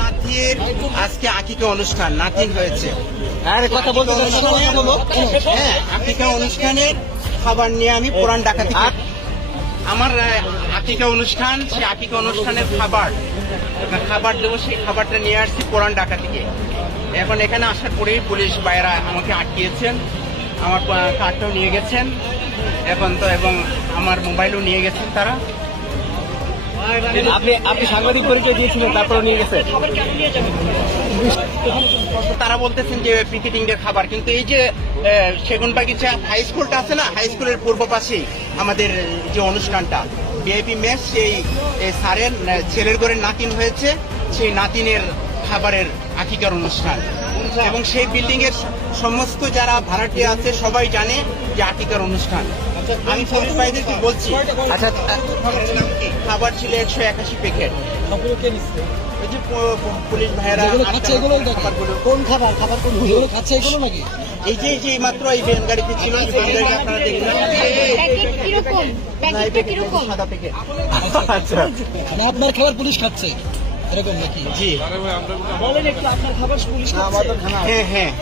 নাতির আজকে আকিকা অনুষ্ঠান নাতির হয়েছে। কথা বলতে হ্যাঁ, আকিকা অনুষ্ঠানের খাবার নিয়ে আমি পুরান ডাকাতি আমার আকিকা অনুষ্ঠান, সেই আকিকা অনুষ্ঠানের খাবার দেবো, সেই খাবারটা নিয়ে আসছি পুরান ডাকাতিকে। এখন এখানে আসার পরেই পুলিশ ভাইয়েরা আমাকে আটকিয়েছেন, আমার কার্ডটাও নিয়ে গেছেন এখন তো, এবং আমার মোবাইলও নিয়ে গেছেন তারা। আপনি সাংবাদিক পরিচয় দিয়েছিলেন, তারপরে নিয়ে গেছেন। তারা বলতেছেন যে পিকেটিং এর খাবার, কিন্তু এই যে সেগুনবাগিচা হাই স্কুলটা আছে না, হাই স্কুলের পূর্ব পাশেই আমাদের যে অনুষ্ঠানটা ভিআইপি মেস, সেই স্যারের ছেলের ঘরের নাতিন হয়েছে, সেই নাতিনের খাবারের আকিকার অনুষ্ঠান, এবং সেই বিল্ডিং এর সমস্ত যারা ভাড়াটিয়া আছে সবাই জানে যে আকিকার অনুষ্ঠান। আমি পুলিশ ভাইদেরকে বলছি, আচ্ছা, খাবার ছিল 181 প্যাকেট। ওই যে পুলিশ ভাইয়েরা কোন খাবার কোনগুলো খাচ্ছে এগুলো নাকি? এই যে মাত্র এই ভ্যান গাড়িতে ছিল, আপনারা দেখলেন সাদা প্যাকেট। আচ্ছা, আপনার খাবার পুলিশ খাচ্ছে এরকম নাকি? জি, বলেন একটু আপনার খাবার পুলিশ খাচ্ছে? হ্যাঁ।